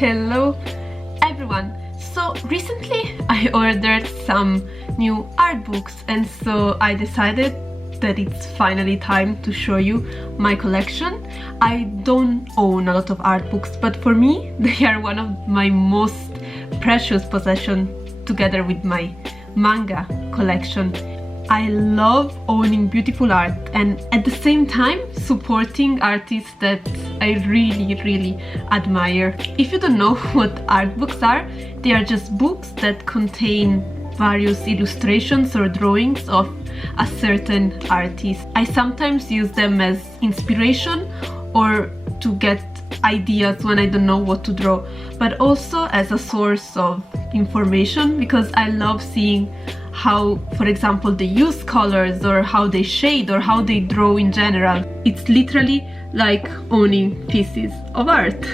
Hello everyone! So recently I ordered some new art books and so I decided that it's finally time to show you my collection. I don't own a lot of art books, but for me they are one of my most precious possessions together with my manga collection. I love owning beautiful art and at the same time supporting artists that I really admire. If you don't know what art books are, they are just books that contain various illustrations or drawings of a certain artist. I sometimes use them as inspiration or to get ideas when I don't know what to draw, but also as a source of information because I love seeing how, for example, they use colors or how they shade or how they draw in general. It's literally like owning pieces of art.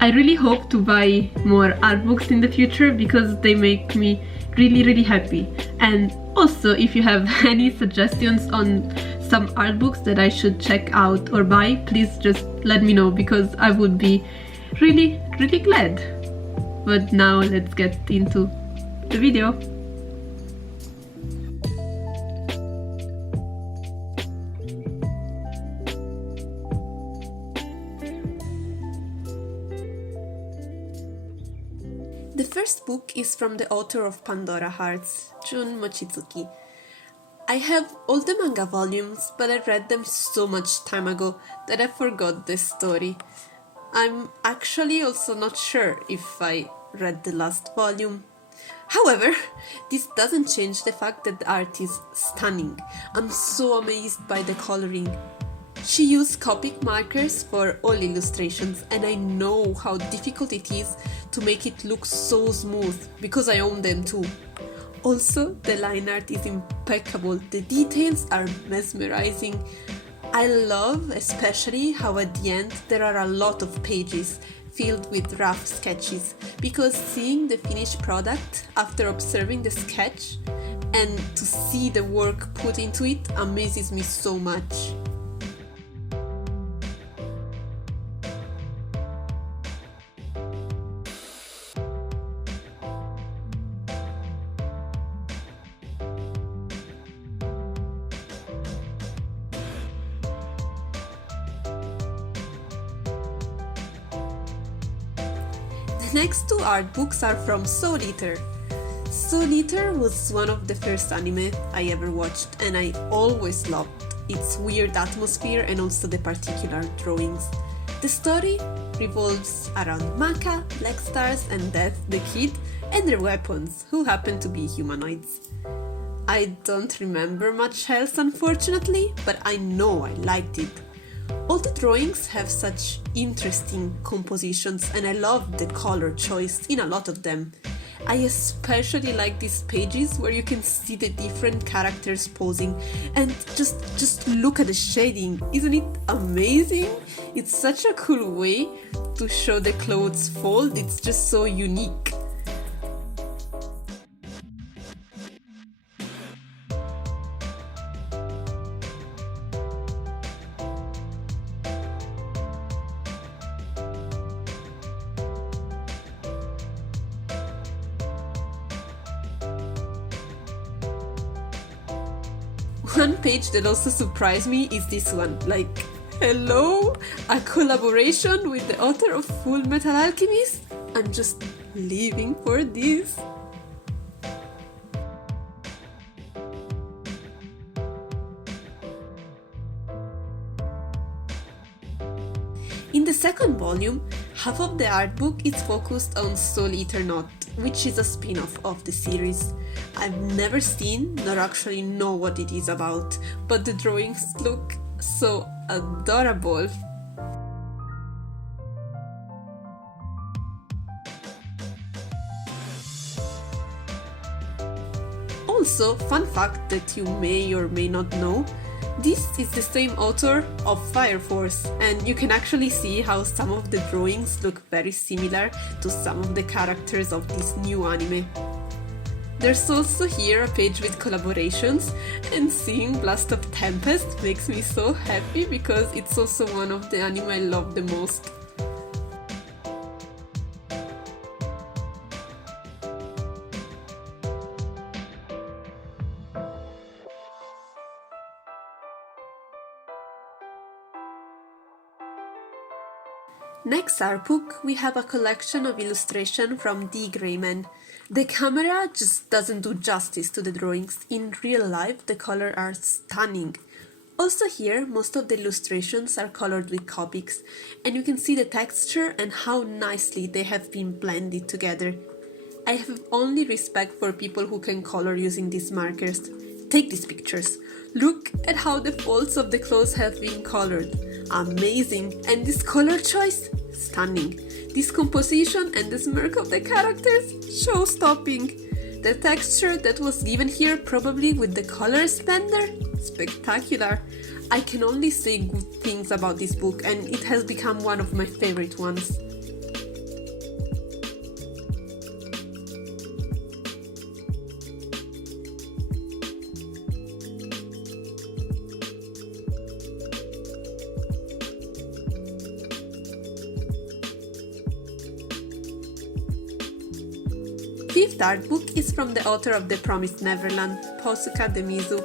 I really hope to buy more art books in the future because they make me really happy. And also, if you have any suggestions on some art books that I should check out or buy, please just let me know because I would be really glad. But now let's get into the video. The first book is from the author of Pandora Hearts, Jun Mochizuki. I have all the manga volumes, but I read them so much time ago that I forgot the story. I'm actually also not sure if I read the last volume. However, this doesn't change the fact that the art is stunning. I'm so amazed by the coloring. She used Copic markers for all illustrations and I know how difficult it is to make it look so smooth because I own them too. Also, the line art is impeccable, the details are mesmerizing. I love especially how at the end there are a lot of pages filled with rough sketches because seeing the finished product after observing the sketch and to see the work put into it amazes me so much. The next two art books are from Soul Eater. Soul Eater was one of the first anime I ever watched and I always loved its weird atmosphere and also the particular drawings. The story revolves around Maka, Black Stars and Death the Kid and their weapons, who happen to be humanoids. I don't remember much else unfortunately, but I know I liked it. All the drawings have such interesting compositions and I love the color choice in a lot of them. I especially like these pages where you can see the different characters posing and just look at the shading. Isn't it amazing? It's such a cool way to show the clothes fold, it's just so unique. One page that also surprised me is this one, like, hello? A collaboration with the author of Full Metal Alchemist? I'm just living for this. In the second volume, half of the art book is focused on Soul Eater Not, which is a spin-off of the series. I've never seen nor actually know what it is about, but the drawings look so adorable. Also, fun fact that you may or may not know, this is the same author of Fire Force, and you can actually see how some of the drawings look very similar to some of the characters of this new anime. There's also here a page with collaborations, and seeing Blast of Tempest makes me so happy because it's also one of the anime I love the most. Next artbook, we have a collection of illustration from d.grayman. The camera just doesn't do justice to the drawings. In real life, the colors are stunning. Also here, most of the illustrations are colored with Copics, and you can see the texture and how nicely they have been blended together. I have only respect for people who can color using these markers. Take these pictures. Look at how the folds of the clothes have been colored. Amazing! And this color choice? Stunning. This composition and the smirk of the characters? Show-stopping. The texture that was given here, probably with the color blender? Spectacular. I can only say good things about this book, and it has become one of my favorite ones. Fifth art book is from the author of the Promised Neverland, Posuka Demizu.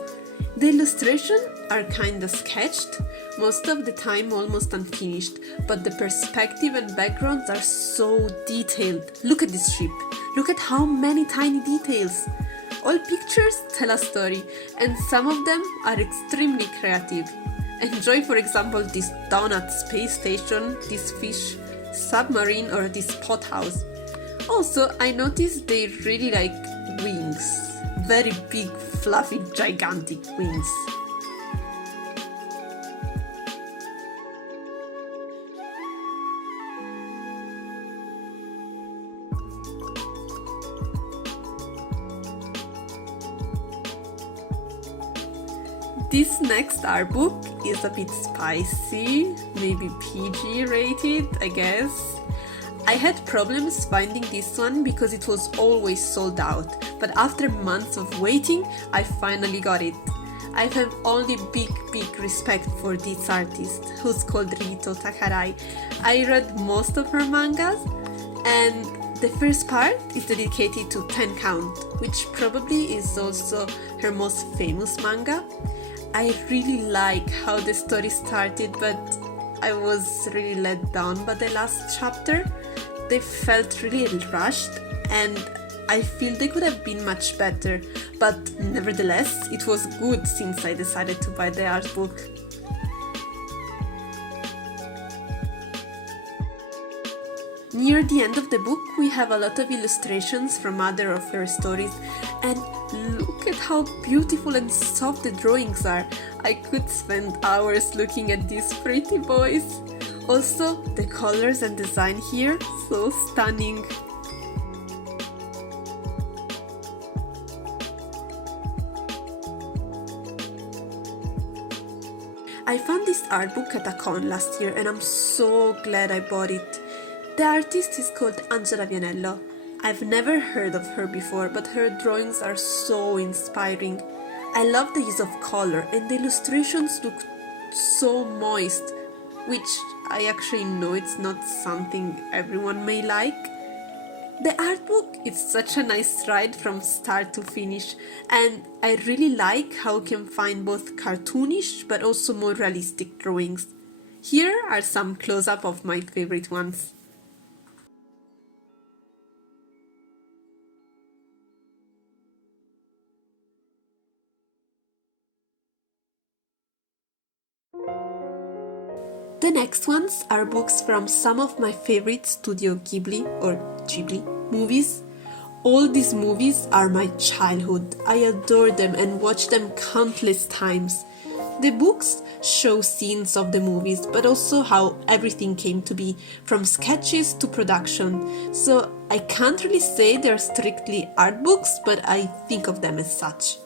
The illustrations are kinda sketched, most of the time almost unfinished, but the perspective and backgrounds are so detailed. Look at this ship, look at how many tiny details. All pictures tell a story, and some of them are extremely creative. Enjoy, for example, this donut space station, this fish submarine, or this pothouse. Also, I noticed they really like wings. Very big, fluffy, gigantic wings. This next art book is a bit spicy, maybe PG rated, I guess. I had problems finding this one because it was always sold out, but after months of waiting, I finally got it. I have only big respect for this artist, who's called Rito Takarai. I read most of her mangas, and the first part is dedicated to 10 Count, which probably is also her most famous manga. I really like how the story started, but I was really let down by the last chapter. They felt really rushed, and I feel they could have been much better, but nevertheless, it was good since I decided to buy the art book. Near the end of the book, we have a lot of illustrations from other of her stories, and look at how beautiful and soft the drawings are. I could spend hours looking at these pretty boys. Also, the colors and design here, so stunning. I found this art book at a con last year, and I'm so glad I bought it. The artist is called Angela Vianello. I've never heard of her before, but her drawings are so inspiring. I love the use of color, and the illustrations look so moist, which I actually know it's not something everyone may like. The art book is such a nice ride from start to finish, and I really like how you can find both cartoonish but also more realistic drawings. Here are some close-up of my favorite ones. The next ones are books from some of my favorite Studio Ghibli or Ghibli movies. All these movies are my childhood. I adore them and watch them countless times. The books show scenes of the movies, but also how everything came to be, from sketches to production. So I can't really say they're strictly art books, but I think of them as such.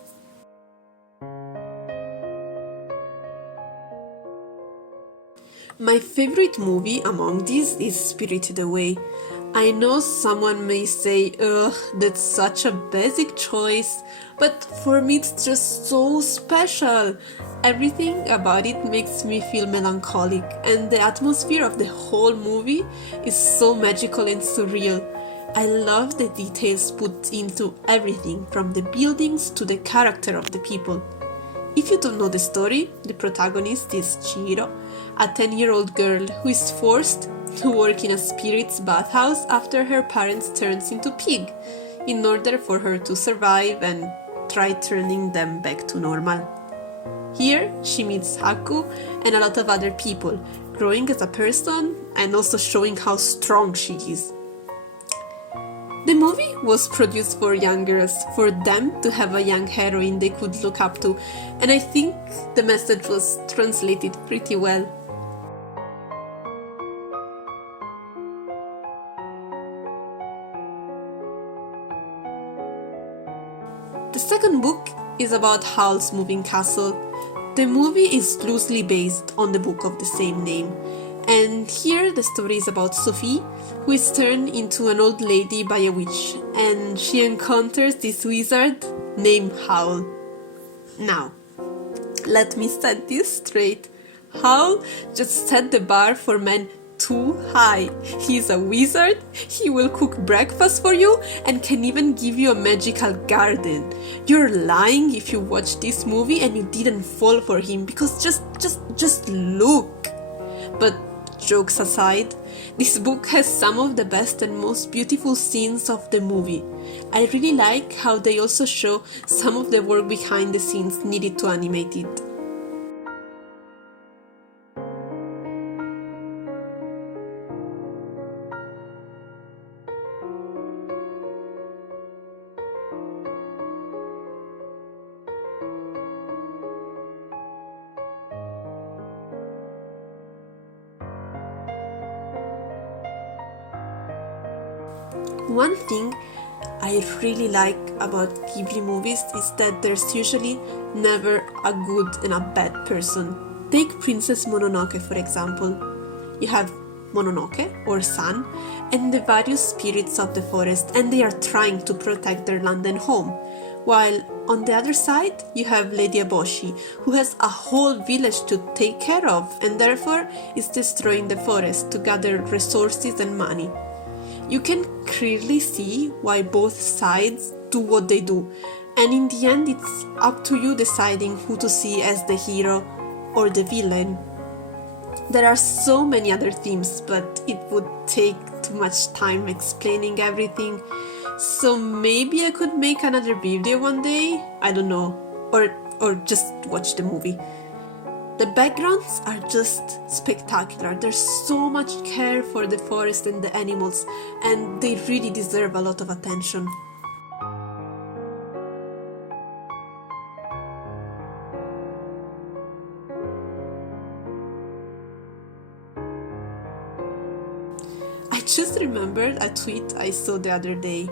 My favorite movie among these is Spirited Away. I know someone may say, ugh, that's such a basic choice, but for me it's just so special. Everything about it makes me feel melancholic, and the atmosphere of the whole movie is so magical and surreal. I love the details put into everything, from the buildings to the character of the people. If you don't know the story, the protagonist is Chihiro, a 10-year-old girl who is forced to work in a spirit's bathhouse after her parents turns into pig, in order for her to survive and try turning them back to normal. Here she meets Haku and a lot of other people, growing as a person and also showing how strong she is. The movie was produced for young girls, for them to have a young heroine they could look up to, and I think the message was translated pretty well. The second book is about Howl's moving castle. The movie is loosely based on the book of the same name, and here the story is about Sophie, who is turned into an old lady by a witch, and she encounters this wizard named Howl. Now, let me set this straight. Howl just set the bar for men too high. He's a wizard, he will cook breakfast for you, and can even give you a magical garden. You're lying if you watch this movie and you didn't fall for him, because just look. But jokes aside, this book has some of the best and most beautiful scenes of the movie. I really like how they also show some of the work behind the scenes needed to animate it. One thing I really like about Ghibli movies is that there's usually never a good and a bad person. Take Princess Mononoke for example. You have Mononoke, or Sun, and the various spirits of the forest, and they are trying to protect their land and home. While on the other side, you have Lady Eboshi, who has a whole village to take care of, and therefore is destroying the forest to gather resources and money. You can clearly see why both sides do what they do, and in the end it's up to you deciding who to see as the hero or the villain. There are so many other themes, but it would take too much time explaining everything, so maybe I could make another video one day, I don't know, or just watch the movie. The backgrounds are just spectacular. There's so much care for the forest and the animals, and they really deserve a lot of attention. I just remembered a tweet I saw the other day.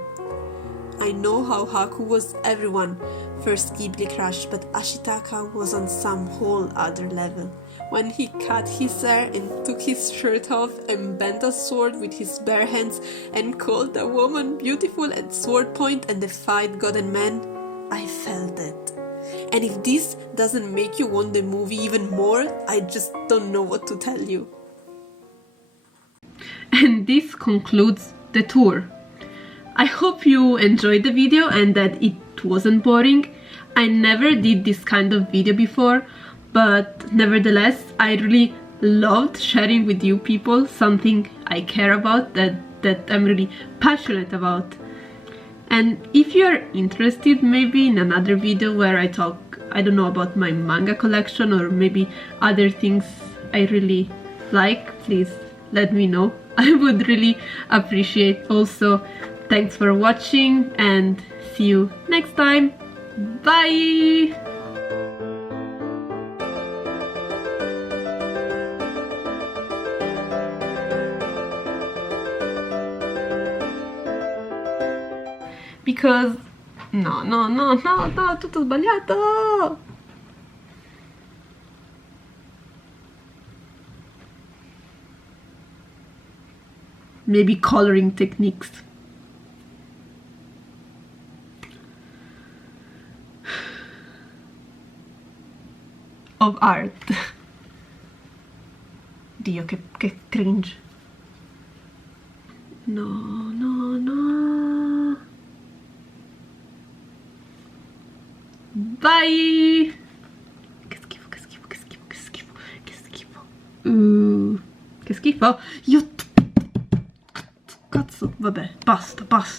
I know how Haku was everyone's first Ghibli crush, but Ashitaka was on some whole other level. When he cut his hair and took his shirt off and bent a sword with his bare hands and called a woman beautiful at sword point and defied God and man, I felt it. And if this doesn't make you want the movie even more, I just don't know what to tell you. And this concludes the tour. I hope you enjoyed the video and that it wasn't boring. I never did this kind of video before, but nevertheless I really loved sharing with you people something I care about, that I'm really passionate about. And if you're interested maybe in another video where I talk, I don't know, about my manga collection or maybe other things I really like, please let me know. I would really appreciate. Also, thanks for watching and see you next time. Bye! Because no, tutto sbagliato! Maybe coloring techniques. Of art. Dio, che cringe. No. Bye! Che schifo. Che schifo. Io vabbè, basta, basta.